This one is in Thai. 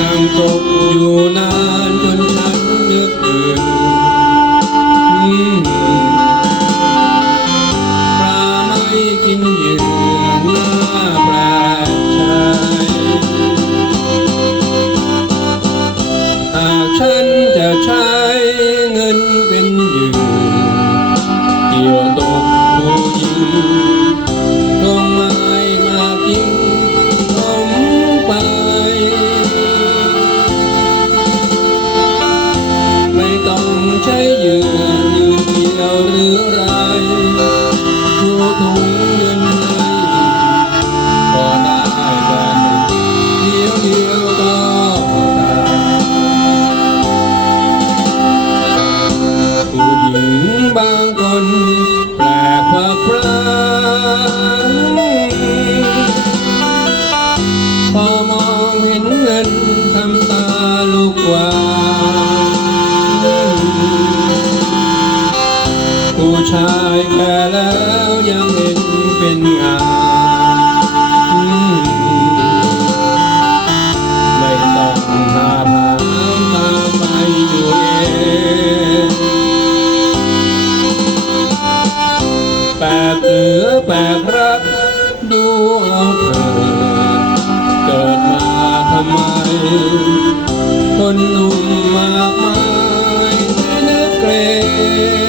ยังตกอยู่นานจนฉันนึกถึงปลาไม่กินเหยื่อหน้าปลกใจหากฉัน หรือไรผู้ถุงเงินให้ก็ได้แต่เดียวเดียวก็ได้ผู้หญิงบางคนแปลกกว่าใครพอมองเห็นเงินทำตาลูกวา ผู้ชายแก่แล้วยังเห็นเป็นงามไม่ต้องหาทางตามไปอยู่เองแปลกเอือแปลกรักดูเอาเถิดเกิดมาทำไม คนหนุ่มมากมายไม่นึกเกรง